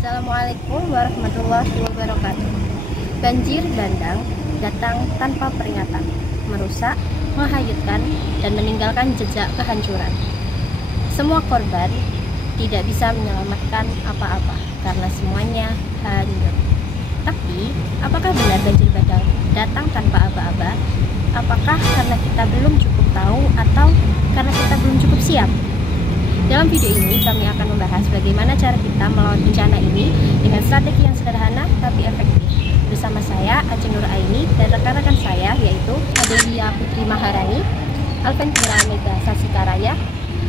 Assalamualaikum warahmatullahi wabarakatuh. Banjir bandang datang tanpa peringatan, merusak, menghanyutkan, dan meninggalkan jejak kehancuran. Semua korban tidak bisa menyelamatkan apa-apa karena semuanya hanyut. Tapi, apakah benar banjir bandang datang tanpa aba-aba? Apakah karena kita belum cukup tahu atau karena kita belum cukup siap? Dalam video ini kami akan membahas bagaimana cara kita melawan bencana ini dengan strategi yang sederhana tapi efektif. Bersama saya Aceh Nur Aini dan rekan-rekan saya yaitu Adelia Putri Maharani, Alventira Mega Sasikaraya,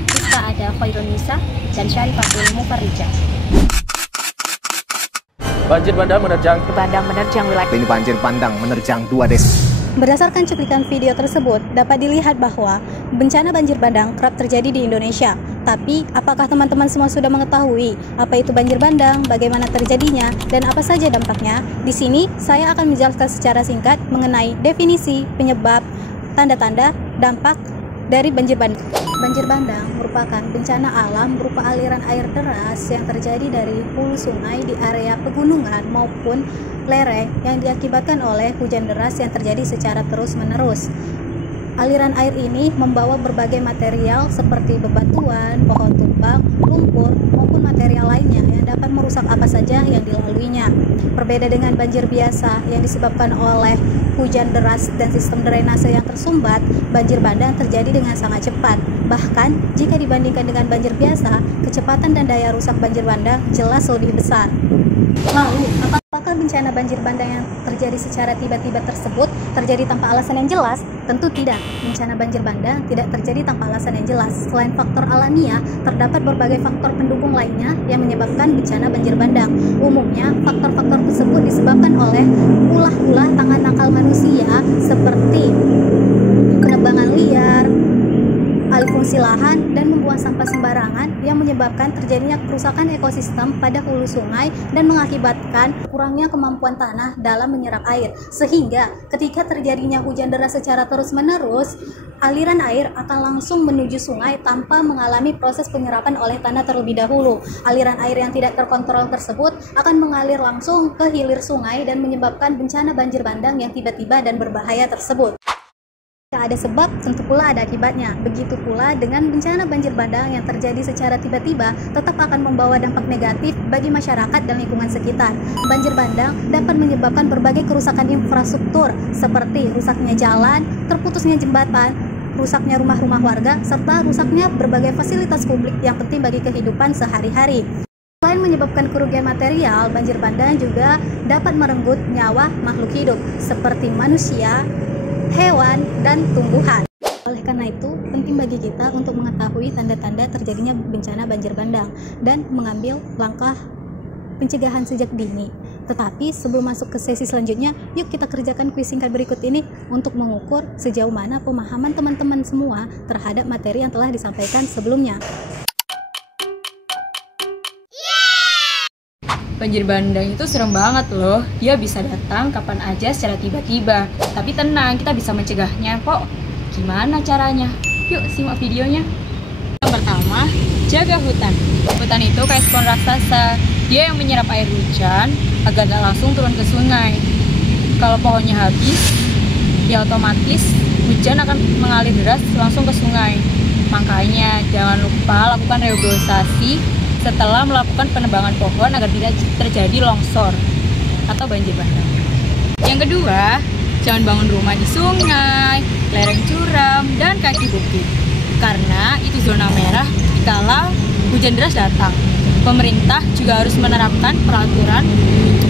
Rizka Ada Khairunisa, dan Syarifatul Mufarrijah. Banjir bandang menerjang wilayah. Ini banjir bandang menerjang 2 desa. Berdasarkan cuplikan video tersebut, dapat dilihat bahwa bencana banjir bandang kerap terjadi di Indonesia. Tapi, apakah teman-teman semua sudah mengetahui apa itu banjir bandang, bagaimana terjadinya, dan apa saja dampaknya? Di sini, saya akan menjelaskan secara singkat mengenai definisi, penyebab, tanda-tanda, dampak dari banjir bandang. Banjir bandang merupakan bencana alam berupa aliran air deras yang terjadi dari hulu sungai di area pegunungan maupun lereng yang diakibatkan oleh hujan deras yang terjadi secara terus-menerus. Aliran air ini membawa berbagai material seperti bebatuan, pohon tumbang, lumpur, maupun material lainnya yang dapat merusak apa saja yang dilaluinya. Berbeda dengan banjir biasa yang disebabkan oleh hujan deras dan sistem drainase yang tersumbat, banjir bandang terjadi dengan sangat cepat. Bahkan, jika dibandingkan dengan banjir biasa, kecepatan dan daya rusak banjir bandang jelas lebih besar. Lalu, apakah bencana banjir bandang yang terjadi secara tiba-tiba tersebut terjadi tanpa alasan yang jelas? Tentu tidak. Bencana banjir bandang tidak terjadi tanpa alasan yang jelas. Selain faktor alamiah, terdapat berbagai faktor pendukung lainnya yang menyebabkan bencana banjir bandang. Umumnya, faktor-faktor tersebut disebabkan oleh ulah-ulah tangan nakal manusia seperti penebangan liar, alih fungsi lahan, dan membuang sampah sembarangan yang menyebabkan terjadinya kerusakan ekosistem pada hulu sungai dan mengakibatkan kurangnya kemampuan tanah dalam menyerap air. Sehingga ketika terjadinya hujan deras secara terus-menerus, aliran air akan langsung menuju sungai tanpa mengalami proses penyerapan oleh tanah terlebih dahulu. Aliran air yang tidak terkontrol tersebut akan mengalir langsung ke hilir sungai dan menyebabkan bencana banjir bandang yang tiba-tiba dan berbahaya tersebut. Jika ada sebab, tentu pula ada akibatnya. Begitu pula dengan bencana banjir bandang yang terjadi secara tiba-tiba tetap akan membawa dampak negatif bagi masyarakat dan lingkungan sekitar. Banjir bandang dapat menyebabkan berbagai kerusakan infrastruktur seperti rusaknya jalan, terputusnya jembatan, rusaknya rumah-rumah warga, serta rusaknya berbagai fasilitas publik yang penting bagi kehidupan sehari-hari. Selain menyebabkan kerugian material, banjir bandang juga dapat merenggut nyawa makhluk hidup seperti manusia, hewan, dan tumbuhan. Oleh karena itu, penting bagi kita untuk mengetahui tanda-tanda terjadinya bencana banjir bandang dan mengambil langkah pencegahan sejak dini. Tetapi sebelum masuk ke sesi selanjutnya, yuk kita kerjakan kuis singkat berikut ini untuk mengukur sejauh mana pemahaman teman-teman semua terhadap materi yang telah disampaikan sebelumnya. Banjir bandang itu serem banget loh. Dia bisa datang kapan aja secara tiba-tiba. Tapi tenang, kita bisa mencegahnya kok. Gimana caranya? Yuk simak videonya. Yang pertama, jaga hutan. Hutan itu kayak spons raksasa. Dia yang menyerap air hujan agar tak langsung turun ke sungai. Kalau pohonnya habis, ya otomatis hujan akan mengalir deras langsung ke sungai. Makanya jangan lupa lakukan reboisasi setelah melakukan penebangan pohon agar tidak terjadi longsor atau banjir bandang. Yang kedua, jangan bangun rumah di sungai, lereng curam, dan kaki bukit, karena itu zona merah jikalau hujan deras datang. Pemerintah juga harus menerapkan peraturan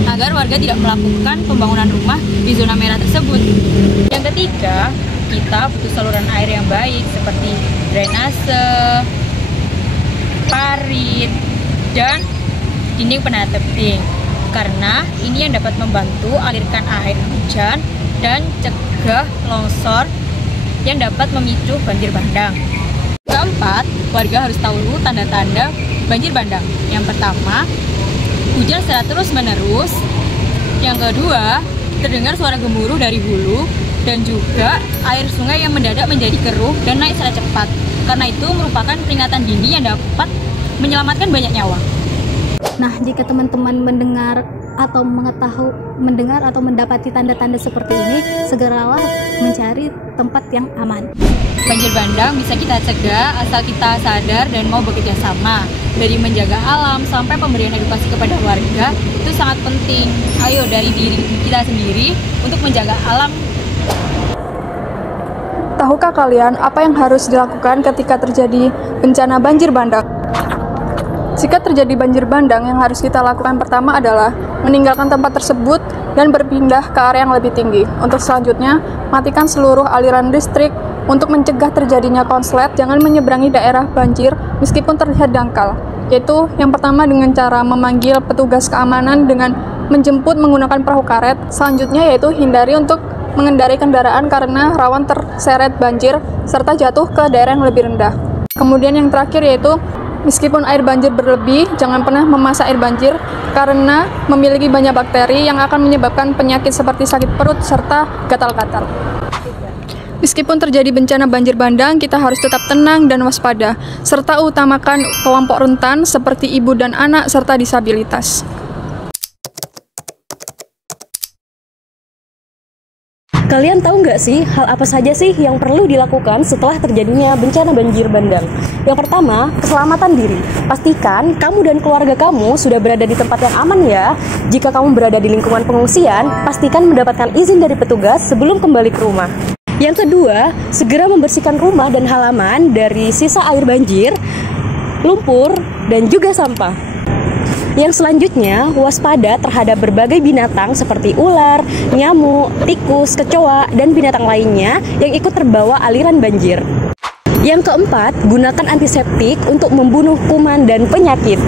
agar warga tidak melakukan pembangunan rumah di zona merah tersebut. Yang ketiga, kita butuh saluran air yang baik seperti drainase, parit, dan dinding penata tebing, karena ini yang dapat membantu alirkan air hujan dan cegah longsor yang dapat memicu banjir bandang. Keempat, warga harus tahu tanda-tanda banjir bandang. Yang pertama, hujan secara terus-menerus. Yang kedua, terdengar suara gemuruh dari hulu, dan juga air sungai yang mendadak menjadi keruh dan naik secara cepat. Karena itu merupakan peringatan dini yang dapat menyelamatkan banyak nyawa. Nah, jika teman-teman mendengar atau mendapati tanda-tanda seperti ini, segeralah mencari tempat yang aman. Banjir bandang bisa kita cegah asal kita sadar dan mau bekerja sama. Dari menjaga alam sampai pemberian edukasi kepada warga itu sangat penting. Ayo dari diri kita sendiri untuk menjaga alam. Tahukah kalian apa yang harus dilakukan ketika terjadi bencana banjir bandang? Jika terjadi banjir bandang, yang harus kita lakukan pertama adalah meninggalkan tempat tersebut dan berpindah ke area yang lebih tinggi. Untuk selanjutnya, matikan seluruh aliran listrik. Untuk mencegah terjadinya konslet, jangan menyeberangi daerah banjir meskipun terlihat dangkal. Yaitu yang pertama dengan cara memanggil petugas keamanan dengan menjemput menggunakan perahu karet. Selanjutnya yaitu hindari untuk mengendarai kendaraan karena rawan terseret banjir serta jatuh ke daerah yang lebih rendah. Kemudian yang terakhir yaitu meskipun air banjir berlebih, jangan pernah memasak air banjir karena memiliki banyak bakteri yang akan menyebabkan penyakit seperti sakit perut serta gatal-gatal. Meskipun terjadi bencana banjir bandang, kita harus tetap tenang dan waspada, serta utamakan kelompok rentan seperti ibu dan anak serta disabilitas. Kalian tahu nggak sih hal apa saja sih yang perlu dilakukan setelah terjadinya bencana banjir bandang? Yang pertama, keselamatan diri. Pastikan kamu dan keluarga kamu sudah berada di tempat yang aman ya. Jika kamu berada di lingkungan pengungsian, pastikan mendapatkan izin dari petugas sebelum kembali ke rumah. Yang kedua, segera membersihkan rumah dan halaman dari sisa air banjir, lumpur, dan juga sampah. Yang selanjutnya, waspada terhadap berbagai binatang seperti ular, nyamuk, tikus, kecoa, dan binatang lainnya yang ikut terbawa aliran banjir. Yang keempat, gunakan antiseptik untuk membunuh kuman dan penyakit.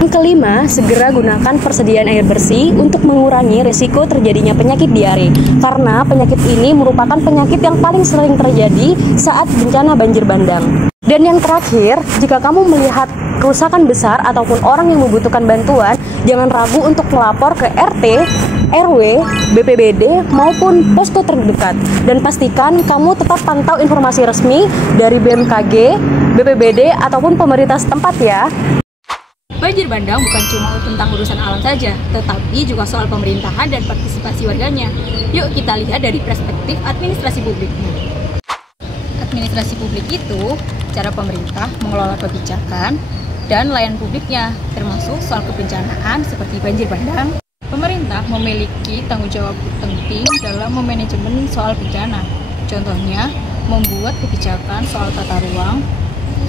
Yang kelima, segera gunakan persediaan air bersih untuk mengurangi risiko terjadinya penyakit diare. Karena penyakit ini merupakan penyakit yang paling sering terjadi saat bencana banjir bandang. Dan yang terakhir, jika kamu melihat kerusakan besar ataupun orang yang membutuhkan bantuan, jangan ragu untuk melapor ke RT, RW, BPBD maupun posko terdekat. Dan pastikan kamu tetap pantau informasi resmi dari BMKG, BPBD ataupun pemerintah setempat ya. Banjir bandang bukan cuma tentang urusan alam saja, tetapi juga soal pemerintahan dan partisipasi warganya. Yuk kita lihat dari perspektif administrasi publiknya. Administrasi publik itu cara pemerintah mengelola kebijakan dan layanan publiknya, termasuk soal kebencanaan seperti banjir bandang. Pemerintah memiliki tanggung jawab penting dalam memanajemen soal bencana. Contohnya, membuat kebijakan soal tata ruang.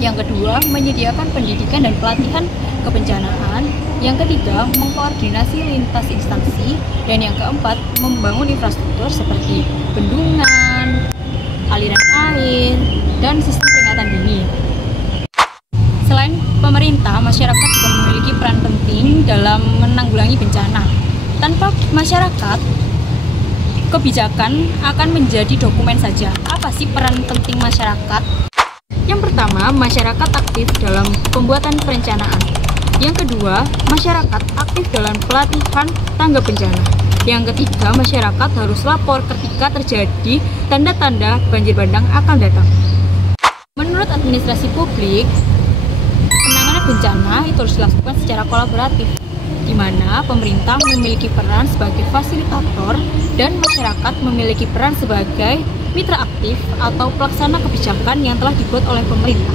Yang kedua, menyediakan pendidikan dan pelatihan kebencanaan. Yang ketiga, mengkoordinasi lintas instansi. Dan yang keempat, membangun infrastruktur seperti bendungan, aliran air, dan sistem peringatan dini. Selain pemerintah, masyarakat juga memiliki peran penting dalam menanggulangi bencana. Tanpa masyarakat, kebijakan akan menjadi dokumen saja. Apa sih peran penting masyarakat? Yang pertama, masyarakat aktif dalam pembuatan perencanaan. Yang kedua, masyarakat aktif dalam pelatihan tanggap bencana. Yang ketiga, masyarakat harus lapor ketika terjadi tanda-tanda banjir bandang akan datang. Menurut administrasi publik, penanganan bencana itu harus dilakukan secara kolaboratif, di mana pemerintah memiliki peran sebagai fasilitator dan masyarakat memiliki peran sebagai mitra aktif atau pelaksana kebijakan yang telah dibuat oleh pemerintah.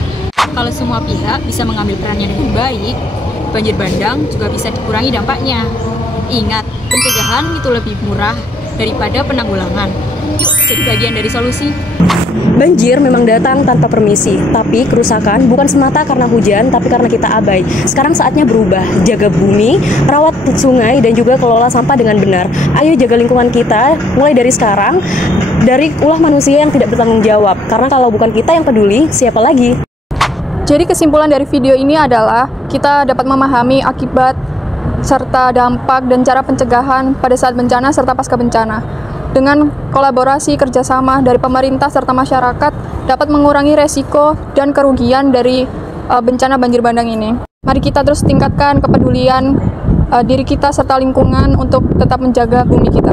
Kalau semua pihak bisa mengambil perannya dengan baik, banjir bandang juga bisa dikurangi dampaknya. Ingat, pencegahan itu lebih murah daripada penanggulangan. Yuk, jadi bagian dari solusi. Banjir memang datang tanpa permisi, tapi kerusakan bukan semata karena hujan, tapi karena kita abai. Sekarang saatnya berubah, jaga bumi, rawat sungai, dan juga kelola sampah dengan benar. Ayo jaga lingkungan kita, mulai dari sekarang, dari ulah manusia yang tidak bertanggung jawab. Karena kalau bukan kita yang peduli, siapa lagi? Jadi kesimpulan dari video ini adalah kita dapat memahami akibat serta dampak dan cara pencegahan pada saat bencana serta pasca bencana. Dengan kolaborasi kerjasama dari pemerintah serta masyarakat dapat mengurangi resiko dan kerugian dari bencana banjir bandang ini. Mari kita terus tingkatkan kepedulian diri kita serta lingkungan untuk tetap menjaga bumi kita.